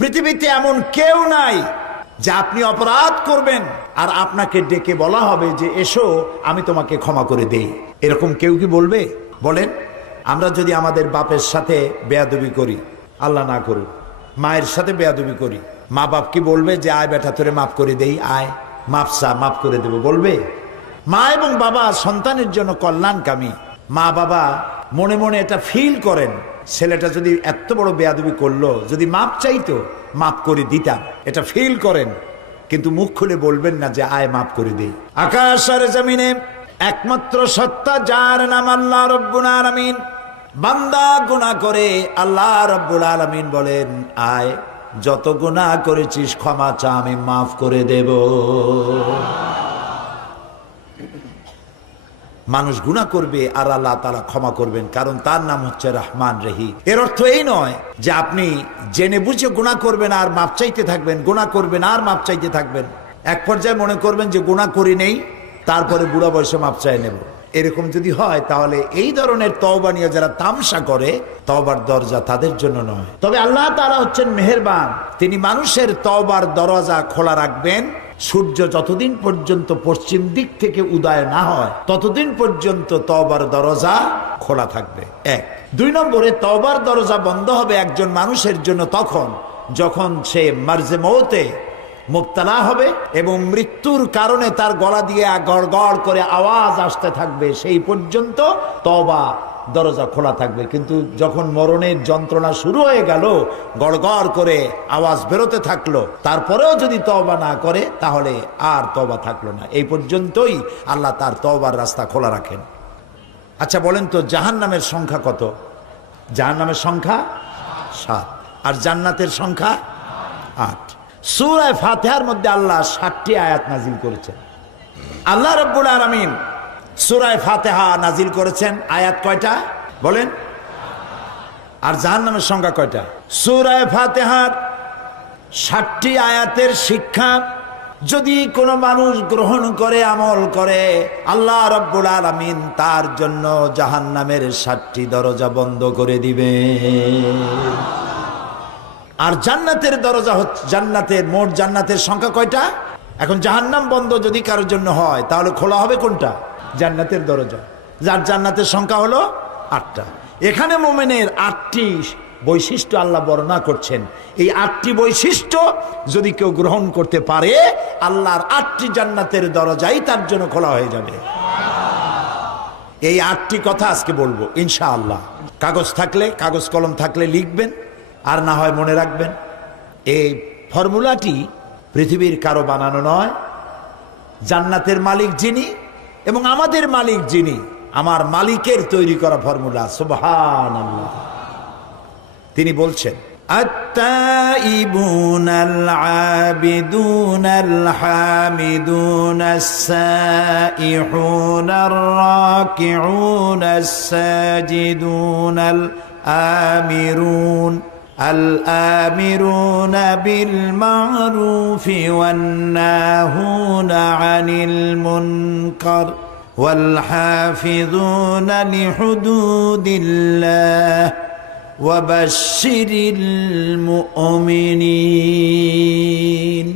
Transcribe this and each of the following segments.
পৃথিবীতে এমন কেউ নাই যে আপনি অপরাধ করবেন আর আপনাকে ডেকে বলা হবে যে এসো আমি তোমাকে ক্ষমা করে দেই। এরকম কেউ কি বলবে? বলেন, আমরা যদি আমাদের বাপের সাথে বেয়াদবি করি, আল্লাহ না করুক, মায়ের সাথে বেয়াদবি করি, মা বাপ কি বলবে যে আয় বেটা তোরে মাফ করে দেই, আয় মাপসা মাফ করে দেবো, বলবে? মা এবং বাবা সন্তানের জন্য কল্যাণকামী। মা বাবা মনে মনে এটা ফিল করেন, ছেলেটা যদি এত বড় বেয়াদবি করলো, যদি মাপ চাইতো মাফ করে দিতাম, এটা ফিল করেন, কিন্তু মুখ খুলে বলবেন না যে আয় মাফ করে দেই। আকাশ আর জমিনে একমাত্র সত্তা যার নাম আল্লাহ রব্বুল আলামিন। বান্দা গুনাহ করে, আল্লাহ রব্বুল আলামিন বলেন আয় যত গুনাহ করেছিস ক্ষমা চা, আমি মাফ করে দেব। মানুষ গুনাহ করবে আর আল্লাহ তাআলা ক্ষমা করবেন, কারণ তার নাম হচ্ছে রহমান রহিম। এর অর্থ এই নয় যে আপনি জেনে বুঝে গুনাহ করবেন আর মাপ চাইতে থাকবেন, গুনাহ করবেন আর মাপ চাইতে থাকবেন, এক পর্যায়ে মনে করবেন যে গুনাহ করি নেই, তারপরে বুড়া বয়সে মাপ চাই নেব। এরকম যদি হয় তাহলে এই ধরনের তওবা নিয়ে যারা তামসা করে, তওবার দরজা তাদের জন্য নয়। তবে আল্লাহ তাআলা হচ্ছেন মেহেরবান, তিনি মানুষের তওবার দরজা খোলা রাখবেন। সূর্য যতদিন পর্যন্ত পশ্চিম দিক থেকে উদয় না হয় ততদিন পর্যন্ত তওবার দরজা খোলা থাকবে। এক। দুই নম্বরে, তওবার দরজা বন্ধ হবে একজন মানুষের জন্য তখন যখন সে মার্জে মৌতে মুবতালা হবে এবং মৃত্যুর কারণে তার গলা দিয়ে গড় গড় করে আওয়াজ আসতে থাকবে, সেই পর্যন্ত তওবা দরজা খোলা থাকবে। কিন্তু যখন মরণের যন্ত্রণা শুরু হয়ে গেল, গড় গড় করে আওয়াজ বেরোতে থাকলো, তারপরেও যদি তওবা না করে তাহলে আর তওবা থাকলো না। এই পর্যন্তই আল্লাহ তার তওবার রাস্তা খোলা রাখেন। আচ্ছা বলেন তো, জাহান্নামের সংখ্যা কত? জাহান্নামের সংখ্যা 7 আর জান্নাতের সংখ্যা 8। সূরা ফাতিহার মধ্যে আল্লাহ 7টি আয়াত নাজিল করেছেন। আল্লাহ রাব্বুল আলামিন সূরা ফাতিহা নাজিল করেছেন, আয়াত কয়টা বলেন? আর জাহান্নামের সংখ্যা কয়টা? সূরা ফাতিহার 7টি আয়াতের শিক্ষা যদি কোনো মানুষ গ্রহণ করে, আমল করে, আল্লাহ রাব্বুল আলামিন তার জন্য জাহান্নামের 7টি দরজা বন্ধ করে দিবে। আর জান্নাতের দরজা হচ্ছে, জান্নাতের মোট জান্নাতের সংখ্যা কয়টা? এখন জাহান্নাম বন্ধ যদি কারোর জন্য হয় তাহলে খোলা হবে কোনটা? জান্নাতের দরজা, যার জান্নাতের সংখ্যা হলো 8টা। এখানে মুমিনের 8টি বৈশিষ্ট্য আল্লাহ বর্ণনা করছেন। এই 8টি বৈশিষ্ট্য যদি কেউ গ্রহণ করতে পারে, আল্লাহর 8টি জান্নাতের দরজাই তার জন্য খোলা হয়ে যাবে। এই 8টি কথা আজকে বলবো ইনশাআল্লাহ। কাগজ থাকলে, কাগজ কলম থাকলে লিখবেন, আর না হয় মনে রাখবেন। এই ফর্মুলাটি পৃথিবীর কারো বানানো নয়। জান্নাতের মালিক যিনি এবং আমাদের মালিক যিনি, আমার মালিকের তৈরি করা ফর্মুলা। সুবহানাল্লাহ। তিনি বলছেন, আত-তাইবুনাল আবিদুনাল হামিদুনাস সাইহুনার রাকিউনাস সাজিদুনাল আমিরুন الآمرون بالمعروف والناهون عن المنكر والحافظون لحدود الله وبشر المؤمنين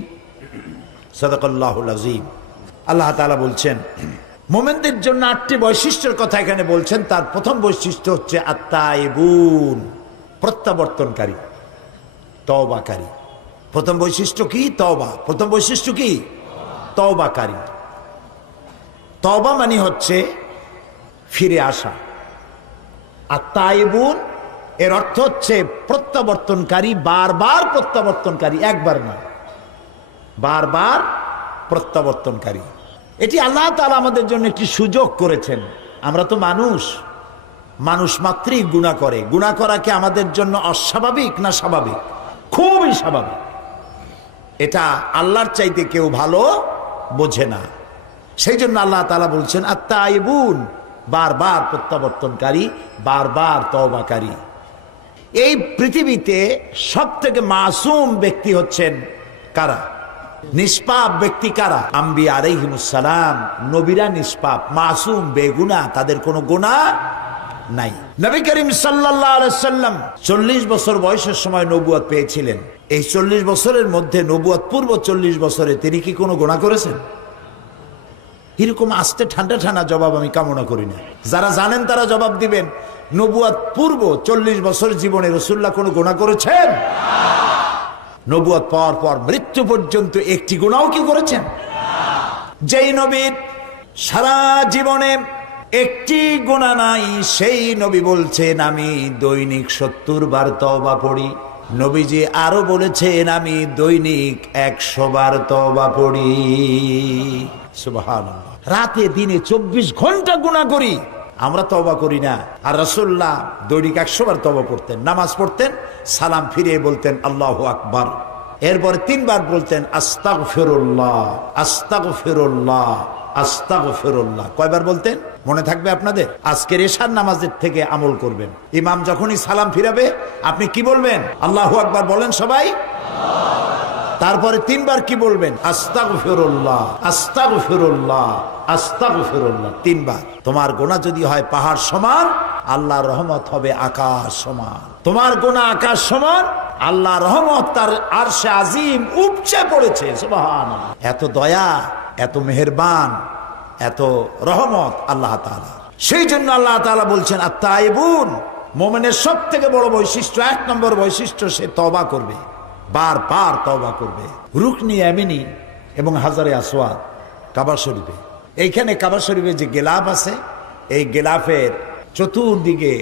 صدق الله العظيم। আল্লাহ তাআলা বলছেন মুমিনদের জন্য 8টি বৈশিষ্ট্যের কথা এখানে বলছেন। তার প্রথম বৈশিষ্ট্য হচ্ছে আত-তাইবুন, প্রত্যাবর্তনকারী, তওবাকারী। প্রথম বৈশিষ্ট্য কি? তওবা। প্রথম বৈশিষ্ট্য কি? তওবাকারী। তওবা মানে হচ্ছে ফিরে আসা। আর তাইবুন এর অর্থ হচ্ছে প্রত্যাবর্তনকারী, বারবার প্রত্যাবর্তনকারী, একবার না, বারবার প্রত্যাবর্তনকারী। এটি আল্লাহ তাআলা আমাদের জন্য একটি সুযোগ করেছেন। আমরা তো মানুষ, মানুষ মাত্রই গুনাহ করে। গুনাহ করা কি আমাদের জন্য অস্বাভাবিক না স্বাভাবিক? খুবই স্বাভাবিক। এটা আল্লাহর চাইতে কেউ ভালো বোঝে না। সেই জন্য আল্লাহ তাআলা বলছেন আত-তাইবুন, বারবার প্রত্যাবর্তনকারী, বারবার তওবাকারী। এই পৃথিবীতে সবথেকে মাসুম ব্যক্তি হচ্ছেন কারা? নিষ্পাপ ব্যক্তি কারা? আম্বিয়া আলাইহিমুস সালাম। নবীরা নিষ্পাপ, মাসুম, বেগুনাহ, তাদের কোনো গুনাহ নাই। নবী করিম সাল্লাল্লাহু আলাইহি সাল্লাম 40 বছর বয়সের সময় নবুয়ত পেয়েছিলেন। এই 40 বছরের মধ্যে নবুয়ত পূর্ব 40 বছরে তিনি কি কোনো গুনাহ করেছেন? এরকম আস্তে ঠান্ডা ঠান্ডা জবাব আমি কামনা করি না। যারা জানেন তারা জবাব দিবেন। নবুয়ত পূর্ব 40 বছর জীবনে রাসূলুল্লাহ কোনো গুনাহ করেছেন? নবুয়ত পাওয়ার পর মৃত্যু পর্যন্ত একটি গুনাহও কি করেছেন? যেই নবীর সারা জীবনে একটি গুনাহ নাই, সেই নবী বলছেন আমি দৈনিক 70 বার তওবা পড়ি। নবীজি আরো বলেছেন আমি দৈনিক 100 বার তওবা পড়ি। সুবহানাল্লাহ। রাতে দিনে 24 ঘন্টা গুনাহ করি, আমরা তওবা করি না। আর রাসূলুল্লাহ দৈনিক 100 বার তওবা পড়তেন। নামাজ পড়তেন, সালাম ফিরিয়ে বলতেন আল্লাহু আকবার। এরপরে 3 বার বলতেন আস্তাগফিরুল্লাহ, আস্তাগফিরুল্লাহ, আস্তাগফিরুল্লাহ। কয়বার বলতেন মনে থাকবে আপনাদের? আজকের এশার নামাজের থেকে আমল করবেন। ইমাম যখনই সালাম ফিরাবে আপনি কি বলবেন? আল্লাহু আকবার বলেন সবাই। তারপরে 3 বার কি বলবেন? আস্তাগফিরুল্লাহ, আস্তাগফিরুল্লাহ, আস্তাগফিরুল্লাহ। 3 বার। তোমার গুনাহ যদি হয় পাহাড় সমান, আল্লাহর রহমত হবে আকাশ সমান। তোমার গুনাহ আকাশ সমান, আল্লাহর রহমত তার আরশে আজিম উপচে পড়েছে। সুবহানাল্লাহ। এত দয়া, এত মেহেরবান, এত রহমত আল্লাহ তাআলা। সেই জন্য আল্লাহ তাআলা বলছেন আত-তাইবুন, মুমিনের সবথেকে বড় বৈশিষ্ট্য, 1 নম্বর বৈশিষ্ট্য, সে তওবা করবে, বারবার তওবা করবে। রুকনি ইয়ামিনি এবং হাজারে আসওয়াদ কাবা শরীফে, এইখানে কাবা শরীফে যে গেলাফ আছে, এই গেলাফের চতুর্দিকে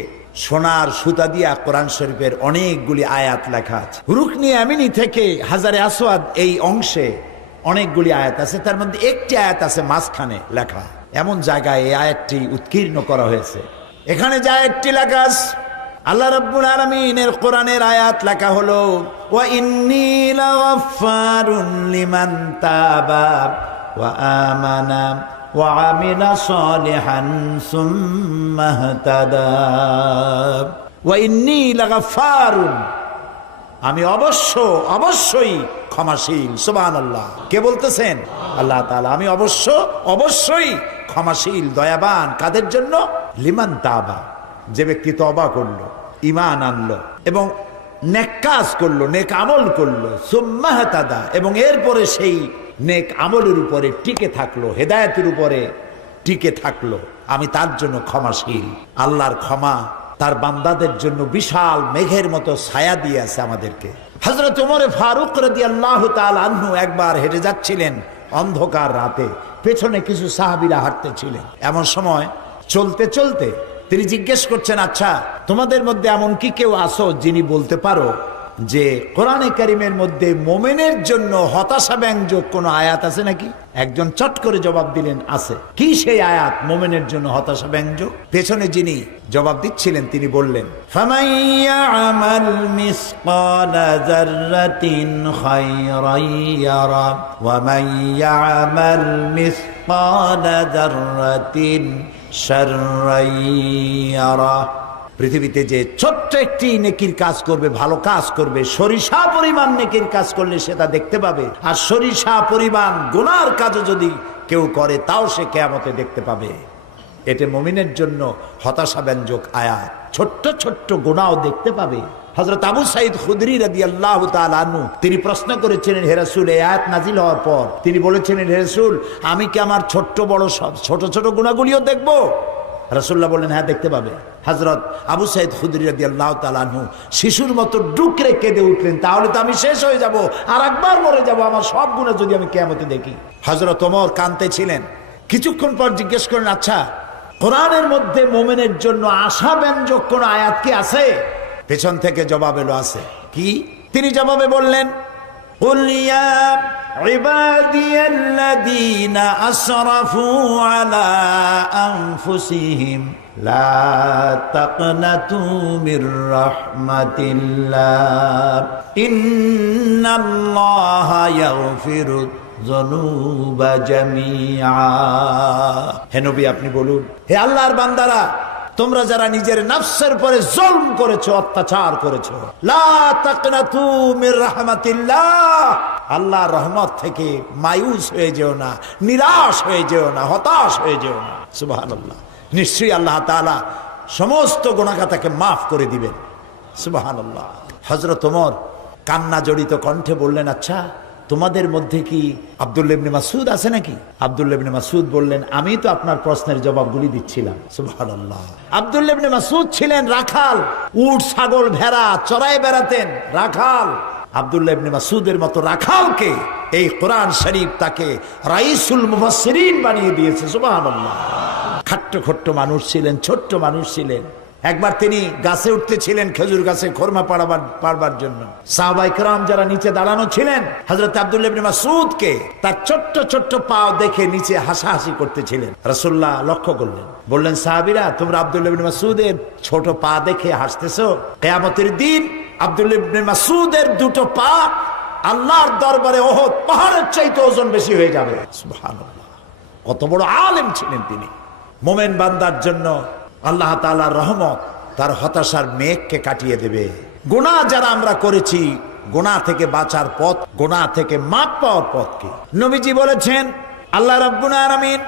সোনার সুতা দিয়া কোরআন শরীফের অনেকগুলি আয়াত লেখা আছে। রুকনি ইয়ামিনি থেকে হাজারে আসওয়াদ এই অংশে অনেকগুলি আয়াত আছে। তার মধ্যে একটি আয়াত আছে মাঝখানে লেখা। এমন জায়গায় এই আয়াতটি উৎকীর্ণ করা হয়েছে। এখানে যে আয়াতটি লেখা আছে, আল্লাহ রাব্বুল আলামিনের কোরআনের আয়াত লেখা হলো ওয়া ইন্নী লাগাফফারুন লিমান তাবা ওয়া আমানা ওয়া আমিলা সালিহান সুম্মা ইহতাদা। ওয়া ইন্নী লাগাফফারুন, আমি অবশ্যই ক্ষমাশীল। সুবহানাল্লাহ। কে বলতেছেন? আল্লাহ তাআলা। আমি অবশ্যই ক্ষমাশীল, দয়াবান। কাদের জন্য? লিমান তাবা, যে ব্যক্তি তওবা করলো, ঈমান আনলো এবং নেক কাজ করলো, নেক আমল করলো, সুম্মা ইহতাদা, এবং এরপরে সেই নেক আমলের উপরে টিকে থাকলো, হেদায়েতের উপরে টিকে থাকলো, আমি তার জন্য ক্ষমাশীল। আল্লাহর ক্ষমা তার বান্দাদের জন্য বিশাল মেঘের মতো ছায়া দিয়ে আছে আমাদেরকে। হযরত ওমর ফারুক রাদিয়াল্লাহু তাআলা আনহু একবার হেঁটে যাচ্ছিলেন অন্ধকার রাতে, পেছনে কিছু সাহাবীরা হাঁটতেছিলেন। এমন সময় চলতে চলতে তিনি জিজ্ঞেস করছেন, আচ্ছা তোমাদের মধ্যে এমন কি কেউ আছো যিনি বলতে পারো যে কোরআনে কারীমের মধ্যে মুমিনের জন্য হতাশা ব্যঞ্জক কোনো আয়াত আছে নাকি? একজন চট করে জবাব দিলেন, আছে। কি সেই আয়াত মুমিনের জন্য হতাশা ব্যঞ্জক? পেছনে যিনি জবাব দিচ্ছিলেন তিনি বললেন, ফামান ইয়ামাল মিসকালা যাররাতিন খায়রান ইয়ারা ওয়া মান ইয়ামাল মিসকালা যাররাতিন শাররান ইয়ারা। পৃথিবীতে যে ছোট্ট একটি নেকির কাজ করবে, ভালো কাজ করবে, সরিষা পরিমাণ নেকির কাজ করলে সেটা দেখতে পাবে। আর সরিষা পরিমাণ গুনার কাজও যদি কেউ করে তাও সে কিয়ামতে দেখতে পাবে। এটা মুমিনের জন্য হতাশা ব্যঞ্জক আয়াত। ছোট্ট ছোট্ট গুনাহও দেখতে পাবে। হযরত আবু সাঈদ খুদরি রাদিয়াল্লাহু তাআলা আনহু তিনি প্রশ্ন করেছিলেন, হে রাসূল, এই আয়াত নাজিল হওয়ার পর তিনি বলেছিলেন, হে রাসূল, আমি কি আমার ছোট্ট বড় সব ছোট ছোট গুনাহগুলিও দেখব? রাসূলুল্লাহ বললেন, হ্যাঁ দেখতে পাবে। হযরত আবু সাঈদ খুদরি রাদিয়াল্লাহু তাআলা আনহু শিশুর মতো ডুকরে কেঁদে উঠলেন, তাহলে তো আমি শেষ হয়ে যাব, আর একবার মরে যাব, আমার সব গুনাহ যদি আমি কিয়ামতে দেখি। হযরত ওমর কাঁদতেছিলেন। কিছুক্ষণ পর জিজ্ঞেস করেন, আচ্ছা কোরআনের মধ্যে মুমিনের জন্য আশাব্যঞ্জক কোন আয়াত কি আছে? পেছন থেকে জবাব এলো, আছে। কি? তিনি জবাবে বললেন, কুল ইয়া ইবাদিয়াল্লাযীনা আসরাফু আলা আনফুসিহিম লা তাকনাতু মির রাহমাতিল্লাহ ইন্নাল্লাহা ইয়াগফিরুয যুনুবা জামিআ। হে নবী, আপনি বলুন, হে আল্লাহর বান্দারা, তোমরা যারা নিজের নফসের উপরে জুলম করেছো, অত্যাচার করেছো, লা তাকনাতু মির রাহমাতিল্লাহ, আল্লাহর রহমত থেকে মায়ুস হয়ে যেও না, নিরাশ হয়ে যেও না, হতাশ হয়ে যেও না। সুবহানাল্লাহ। নিশ্চয়ই আল্লাহ তাআলা সমস্ত গুনাহ তাকে মাফ করে দিবেন। সুবহানাল্লাহ। হযরত ওমর কান্না জড়িত কণ্ঠে বললেন, আচ্ছা তোমাদের মধ্যে কি আব্দুল্লাহ ইবনে মাসউদ আছে নাকি? আব্দুল্লাহ ইবনে মাসউদ বললেন, আমি তো আপনার প্রশ্নের জবাবগুলি দিচ্ছিলাম। সুবহানাল্লাহ। আব্দুল্লাহ ইবনে মাসউদ ছিলেন রাখাল, উট ছাগল ভেড়া চড়ায় বেড়াতেন, রাখাল। আব্দুল্লাহ ইবনে মাসউদের মতো রাখালকে এই কোরআন শরীফ তাকে রাইসুল মুফাসসিরিন বানিয়ে দিয়েছে। সুবহানাল্লাহ। খাট্ট খট্ট মানুষ ছিলেন, ছোট্ট মানুষ ছিলেন। একবার তিনি গাছে উঠতেছিলেন, খেজুর গাছে খোরমা পাড়বার জন্য। সাহাবায়ে কেরাম যারা নিচে দাঁড়ানো ছিলেন, হযরত আব্দুল্লাহ ইবনে মাসউদকে তার ছোট্ট ছোট্ট পা দেখে নিচে হাসাহাসি করতেছিলেন। রাসূলুল্লাহ লক্ষ্য করলেন, বললেন, সাহাবীরা তোমরা আব্দুল্লাহ ইবনে মাসউদের ছোট পা দেখে হাসতেছো? কিয়ামতের দিন আব্দুল্লাহ ইবনে মাসউদের দুটো পা আল্লাহর দরবারে উহুদ পাহাড়ের চাইতে ওজন বেশি হয়ে যাবে। সুবহানাল্লাহ। কত বড় আলেম ছিলেন তিনি। মোমেন বান্দার জন্য আল্লাহ তাআলার রহমত তার হতাশার মেঘকে কাটিয়ে দেবে। গুনাহ যারা আমরা করেছি, গুনাহ থেকে বাঁচার পথ, গুনাহ থেকে মাপ পাওয়ার পথ কি? নবীজি বলেছেন, আল্লাহ রাব্বুল আলামিন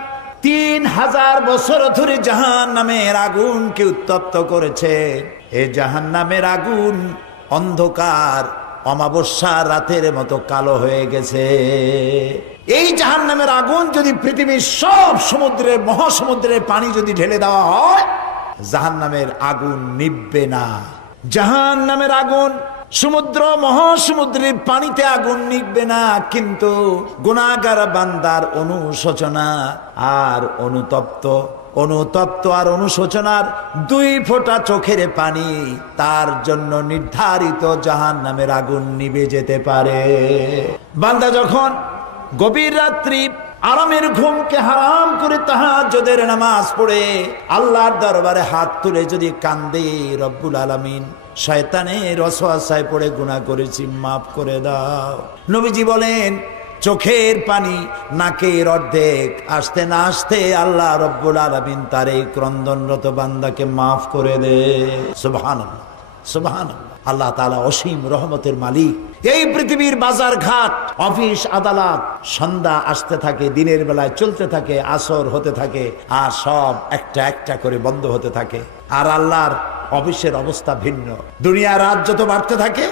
3000 বছর ধরে জাহান্নামের আগুনকে উত্তপ্ত করেছে। এই জাহান্নামের আগুন অন্ধকার অমাবস্যা রাতের মতো কালো হয়ে গেছে। এই জাহান্নামের আগুন যদি পৃথিবীর সব সমুদ্রের মহাসমুদ্রের পানি যদি ঢেলে দেওয়া হয়, জাহান্নামের আগুন নিভবে না। জাহান্নামের আগুন সমুদ্র মহাসমুদ্রের পানিতে আগুন নিভবে না, কিন্তু গুনাহগার বান্দার অনুশোচনা আর অনুতপ্ত আর অনুশোচনার 2 ফোঁটা চোখের পানি তার জন্য নির্ধারিত জাহান্নামের আগুন নিভে যেতে পারে। বান্দা যখন গভীর রাত্রি আরামের ঘুমকে হারাম করে তাহাজ্জুদের নামাজ পড়ে আল্লাহর দরবারে হাত তুলে যদি কান্দে, রব্বুল আলামিন শয়তানের ওয়াসওয়াসায় পড়ে গুনাহ করেছি, মাফ করে দাও। নবীজি বলেন, চোখের পানি নাকের অর্ধেক আসতে না আসতে আল্লাহ রব্বুল আলামিন তার এই ক্রন্দনরত বান্দাকে মাফ করে দে। সুবহানাল্লাহ, সুবহানাল্লাহ। আল্লাহ তাআলা অসীম রহমতের মালিক। এই পৃথিবীর বাজার ঘাট, অফিস আদালত সন্ধ্যা আসতে থাকে, দিনের বেলায় চলতে থাকে, আসর হতে থাকে, আর সব একটা একটা করে বন্ধ হতে থাকে। আর আল্লাহর অফিসের অবস্থা ভিন্ন। দুনিয়া রাত যত বাড়তে থাকে,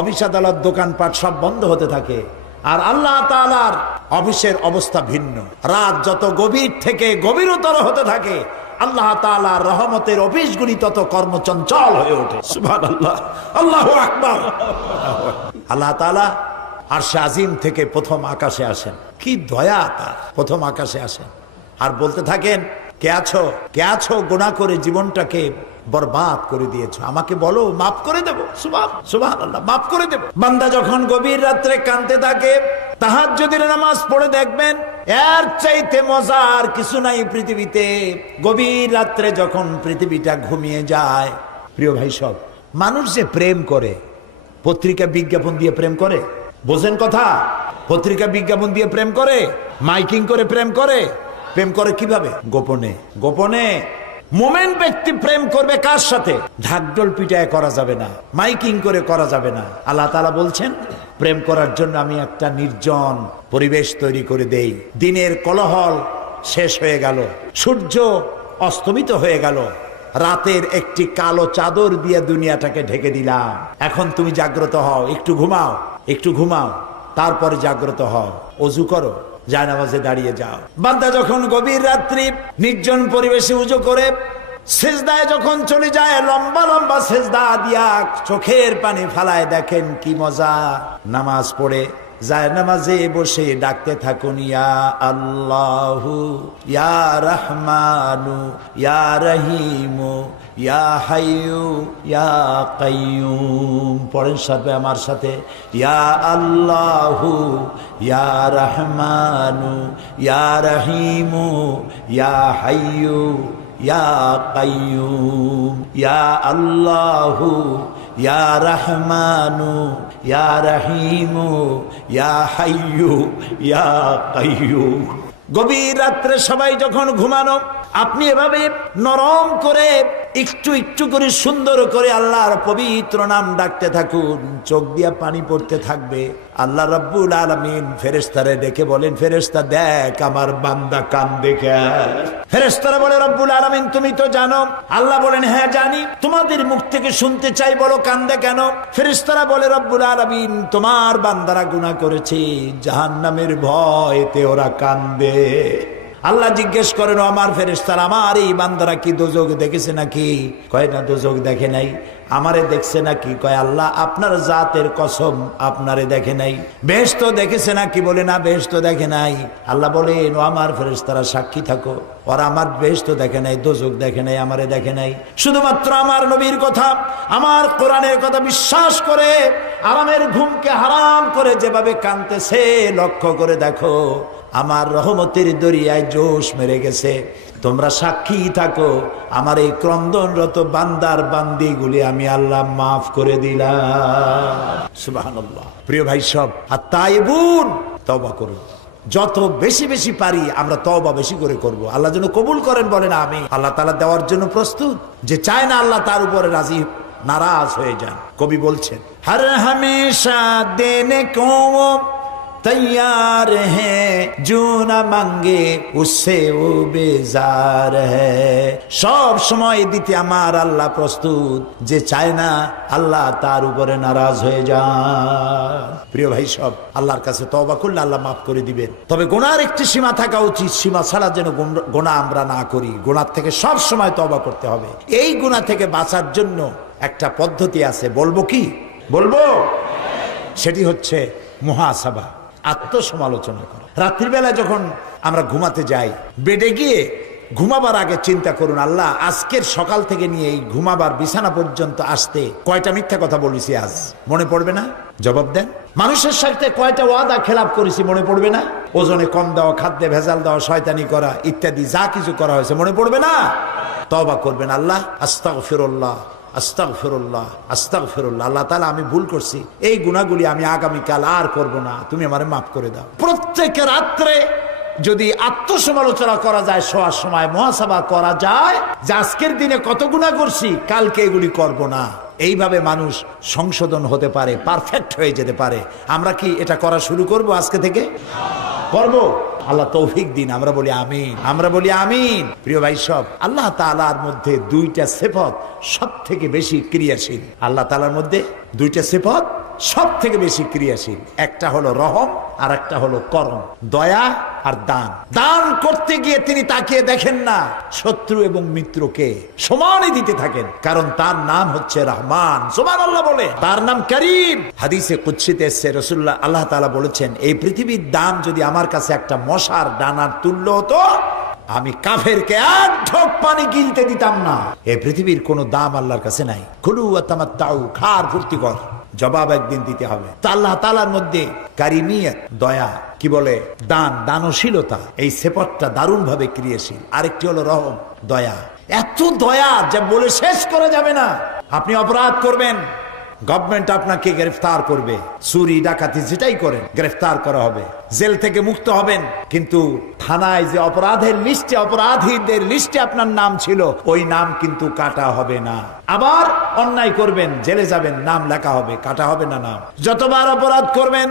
অফিস আদালত দোকানপাট সব বন্ধ হতে থাকে। আর আল্লাহ তাআলার অফিসের অবস্থা ভিন্ন। রাত যত গভীর থেকে গভীরতর হতে থাকে, আল্লাহ তাআলার রহমতের অফিসগুলি তত কর্মচঞ্চল হয়ে ওঠে। সুবহানাল্লাহ, আল্লাহু আকবার। আল্লাহ তাআলা আরশে আজিম থেকে প্রথম আকাশে আসেন। কি দয়া তার! প্রথম আকাশে আসেন আর বলতে থাকেন, কে আছো গুনাহ করে জীবনটাকে বরবাদ করে দিয়েছো, আমাকে বলো, মাফ করে দেব। সুবহানাল্লাহ, মাফ করে দেব। বান্দা যখন গভীর রাত্রে কাঁদতে থাকে, তাহাজ্জুদের নামাজ পড়ে দেখবেন এর চাইতে মজার কিছু নাই পৃথিবীতে। গভীর রাত্রে যখন পৃথিবীটা ঘুমিয়ে যায়, প্রিয় ভাই সব, মানুষ যে প্রেম করে, পত্রিকা বিজ্ঞাপন দিয়ে প্রেম করে, বোঝেন কথা? পত্রিকা বিজ্ঞাপন দিয়ে প্রেম করে, মাইকিং করে প্রেম করে। প্রেম করে কিভাবে? গোপনে গোপনে। মোমেন ব্যক্তি প্রেম করবে কার সাথে? ঢাকঢোল পিটায় করা যাবে না, মাইকিং করে করা যাবে না। আল্লাহ তাআলা বলছেন, প্রেম করার জন্য আমি একটা নির্জন পরিবেশ তৈরি করে দেই। দিনের কোলাহল শেষ হয়ে গেল, সূর্য অস্তমিত হয়ে গেল, রাতের একটি কালো চাদর দিয়ে দুনিয়াটাকে ঢেকে দিলাম। এখন তুমি জাগ্রত হও, একটু ঘুমাও, তারপরে জাগ্রত হও, ওযু করো, জানামাজে দাঁড়িয়ে যাও। বান্দা যখন গভীর রাত্রি নির্জন পরিবেশে ওযু করে সিজদায় যখন চলে যায়, লম্বা লম্বা সিজদা দিয়া চোখের পানি ফালায়, দেখেন কি মজা। নামাজ পড়ে জায়নামাজে বসে ডাকতে থাকুন, ইয়া আল্লাহু ইয়া রহমানু ইয়া রহিমু ইয়া হাইয়ু ইয়া কাইয়ুম। পড়েন সবাই আমার সাথে, ইয়া আল্লাহু ইয়া রহমানু ইয়া রহিমু ইয়া হাইয়ু ইয়া কাইয়ুম। ইয়া আল্লাহু ইয়া রহমানু ইয়া রহিমু ইয়া হাইয়ু ইয়া কাইয়ুম। গভীর রাত্রে সবাই যখন ঘুমানো, আপনি এভাবে নরম করে একটু একটু করে সুন্দর করে আল্লাহর পবিত্র নাম ডাকতে থাকুন, চোখ দিয়া পানি পড়তে থাকবে। আল্লাহ রাব্বুল আলামিন ফেরেশতারে ডেকে বলেন, ফেরেশতা দেখ আমার বান্দা কান্দে কেন? ফেরেশতারা বলে, রব্বুল আলামিন তুমি তো জানো। আল্লাহ বলেন, হ্যাঁ জানি, তোমাদের মুখ থেকে শুনতে চাই, বলো কান্দে কেন? ফেরেশতারা বলে, রব্বুল আলামিন তোমার বান্দারা গুনাহ করেছে, জাহান্নামের ভয়তে ওরা কান্দে। আল্লাহ জিজ্ঞেস করেন, আমার ফেরেশতারা আমার এই বান্দারা কি দোজখ দেখেছে নাকি? কয় না, দোজখ দেখে নাই। আমারে দেখছে নাকি? কয় আল্লাহ আপনার জাতের কসম আপনারে দেখে নাই। বেহেশত দেখেছে নাকি? বলে না, বেহেশত দেখে নাই। আল্লাহ বলেন, ও আমার ফেরেশতারা সাক্ষী থাকো, ওরা আমার বেহেশত দেখে নাই, দোজখ দেখে নাই, আমারে দেখে নাই। শুধুমাত্র আমার নবীর কথা, আমার কোরআনের কথা বিশ্বাস করে আরামের ঘুমকে হারাম করে যেভাবে কাঁদতেছে লক্ষ্য করে দেখো, আমার রহমতের দরিয়ায় জোশ মেরে গেছে। তোমরা সাক্ষী থাকো, আমার এই ক্রন্দনরত বান্দার বান্দিগুলি আমি আল্লাহ মাফ করে দিলাম। সুবহানাল্লাহ। প্রিয় ভাই সব, আর তাইবুন, তওবা করুন। যত বেশি বেশি পারি আমরা তওবা বেশি করে করব। আল্লাহ যেন কবুল করেন, বলেন আমি। আল্লাহ তাআলা দেওয়ার জন্য প্রস্তুত। যে চায় না আল্লাহ তার উপরে রাজি, নারাজ হয়ে যান। কবি বলছেন, হর হমেশা দেনে কো तैयार है, जो न मांगे उससे वो बेजार है। সব সময় দিতে আমার আল্লাহ প্রস্তুত, যে চায় না আল্লাহ তার উপরে নারাজ হয়ে যান। প্রিয় ভাই সব, আল্লাহর কাছে তওবা করলে আল্লাহ মাফ করে দিবেন। তবে গুনার একটি সীমা থাকা উচিত, সীমা ছাড়া যেন গুনাহ আমরা না করি। গুনাহ থেকে সব সময় তওবা করতে হবে। এই গুনাহ থেকে বাঁচার জন্য একটা পদ্ধতি আছে, বলবো কি? বলবো। সেটি হচ্ছে মুহাসাবা, আত্মসমালোচনা করা। রাত্রিবেলা যখন আমরা ঘুমাতে যাই, বেডে গিয়ে ঘুমাবার আগে চিন্তা করুন, আল্লাহ আজকের সকাল থেকে নিয়ে এই ঘুমাবার বিছানা পর্যন্ত আসতে কয়টা মিথ্যা কথা বলেছি আজ, মনে পড়বে না? জবাব দেন। মানুষের সাথে কয়টা ওয়াদা খেলাপ করেছি, মনে পড়বে না? ওজনে কম দেওয়া, খাদ্যে ভেজাল দেওয়া, শয়তানি করা ইত্যাদি যা কিছু করা হয়েছে, মনে পড়বে না? তওবা করবেন, আল্লাহ আস্তাগফিরুল্লাহ, আস্তাগফিরুল্লাহ, আস্তাগফিরুল্লাহ। আল্লাহ তাআলা আমি ভুল করছি, এই গুনাহগুলি আমি আগামীকাল আর করব না, তুমি আমারে মাফ করে দাও। প্রত্যেক রাত্রে যদি আত্মসমালোচনা করা যায়, শোয়ার সময় মুহাসাবা করা যায় যে আজকের দিনে কত গুনাহ করছি, কালকে এগুলি করব না। এইভাবে মানুষ সংশোধন হতে পারে, পারফেক্ট হয়ে যেতে পারে। আমরা কি এটা করা শুরু করব আজকে থেকে? করব? আল্লাহ তৌফিক দিন। আমরা বলি আমিন, আমরা বলি আমিন। প্রিয় ভাই সব, আল্লাহ তাআলার মধ্যে দুইটা সিফত সব থেকে বেশি ক্রিয়াশীল। আল্লাহ তাআলার মধ্যে দুইটা সিফত সব থেকে বেশি ক্রিয়াশীল। একটা হলো রহম, আর একটা হলো করম, দয়া আর দান। দান করতে গিয়ে তিনি তাকিয়ে দেখেন না, শত্রু এবং মিত্রকে সমানই দিতে থাকেন, কারণ তার নাম হচ্ছে রহমান। সুবহানাল্লাহ বলে। তার নাম করিম। হাদিসে কুদসিতে এসেছে, রাসূলুল্লাহ আল্লাহ তাআলা বলেছেন, এই পৃথিবীর দাম যদি আমার কাছে একটা মশার ডানার তুল্য হতো, আমি কাফেরকে এক ঢোক পানি গিলতে দিতাম না। এই পৃথিবীর কোনো দাম আল্লাহর কাছে নাই। কুলু ওয়া তামাত্তাউ, খার ফুর্তি কর, জবাব একদিন দিতে হবে। তা আল্লাহ তাআলার মধ্যে কারিমিয়ত, দয়া, কি বলে, দান, দানশীলতা, এই সেপটটা দারুণ ভাবে ক্রিয়াশীল। আরেকটি হলো রহম, দয়া। এত দয়া যা বলে শেষ করা যাবে না। আপনি অপরাধ করবেন, গভর্নমেন্ট আপনাকে গ্রেফতার করবে, চুরি ডাকাতি যেটাই করেন গ্রেফতার করা হবে, জেল থেকে মুক্ত হবেন, কিন্তু থানায় যে অপরাধের লিস্টে, অপরাধীদের লিস্টে আপনার নাম ছিল, ওই নাম কিন্তু কাটা হবে না। আবার অন্যায় করবেন, জেলে যাবেন, নাম লেখা হবে, কাটা হবে না নাম। যতবার অপরাধ করবেন,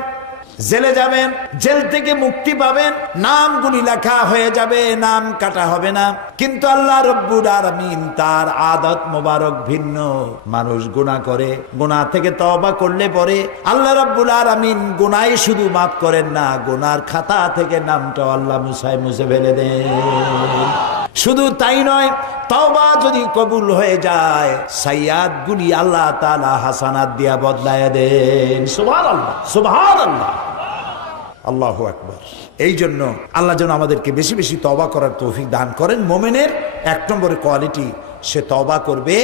জেলে যাবেন, জেল থেকে মুক্তি পাবেন, নামগুলি লেখা হয়ে যাবে, নাম কাটা হবে না। কিন্তু আল্লাহ রব্বুল আলামিন তার আদত মোবারক ভিন্ন। মানুষ গুনাহ করে, গুনাহ থেকে তওবা করলে পরে আল্লাহ রব্বুল আলামিন গুনাহই শুধু মাফ করেন না, গুনার খাতা থেকে নামটা আল্লাহ মুছে ফেলে দেন। শুধু তাই নয়, তওবা যদি কবুল হয়ে যায়, সাইয়্যাত গুলি আল্লাহ তাআলা হাসানাত দিয়া বদলায় দেন। সুবহানাল্লাহ, সুবহানাল্লাহ, আল্লাহু আকবার। এই জন্য আল্লাহ যেন আমাদেরকে বেশি বেশি তওবা করার তৌফিক দান করেন। মুমিনের এক নম্বরের কোয়ালিটি, সে তওবা করবে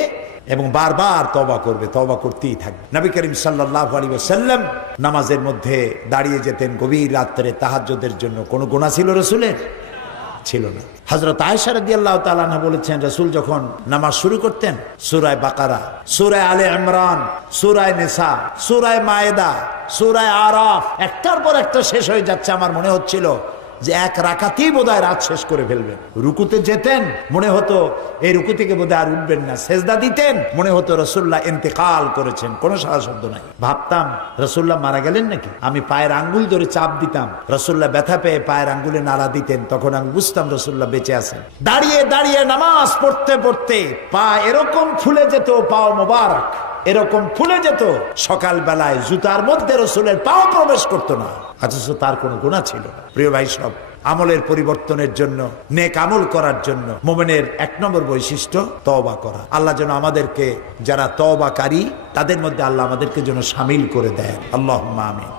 এবং বারবার তওবা করবে, তওবা করতেই থাকবে। নবী করিম সাল্লাল্লাহু আলাইহি ওয়াসাল্লাম নামাজের মধ্যে দাঁড়িয়ে যেতেন গভীর রাত্রে তাহাজ্জুদের জন্য। কোনো গুনাহ ছিল রাসূলের? ছিল না। হযরত আয়েশা রাদিয়াল্লাহু তাআলা আনহা বলেছেন, রাসূল যখন নামাজ শুরু করতেন, সূরা বাকারা, সূরা আলে ইমরান, সূরা নিসা, সূরা মায়েদা, সূরা আরাফ একটার পর একটা শেষ হয়ে যাচ্ছে। আমার মনে হচ্ছিল যে এক রাকাতেই বোধহয় রাত শেষ করে ফেলবেন। রুকুতে যেতেন, মনে হতো এই রুকু থেকে বোধহয় আর উঠবেন না। সেজদা দিতেন, মনে হতো রাসূলুল্লাহ ইন্তেকাল করেছেন, কোনো সারা শব্দ নাই। ভাবতাম রাসূলুল্লাহ মারা গেলেন নাকি। আমি পায়ের আঙ্গুল ধরে চাপ দিতাম, রাসূলুল্লাহ ব্যথা পেয়ে পায়ের আঙ্গুলে নাড়া দিতেন, তখন আমি বুঝতাম রাসূলুল্লাহ বেঁচে আছেন। দাঁড়িয়ে দাঁড়িয়ে নামাজ পড়তে পড়তে পা এরকম ফুলে যেত, পাও মোবারক এরকম ফুলে যেত, সকাল বেলায় জুতার মধ্যে রাসূলের পাও প্রবেশ করতো না, অথচ তার কোনো গুনাহ ছিল না। প্রিয় ভাই সব, আমলের পরিবর্তনের জন্য, নেক আমল করার জন্য মুমিনের 1 নম্বর বৈশিষ্ট্য তওবা করা। আল্লাহ যেন আমাদেরকে, যারা তওবাকারী তাদের মধ্যে আল্লাহ আমাদেরকে যেন শামিল করে দেন। আল্লাহুম্মা আমিন।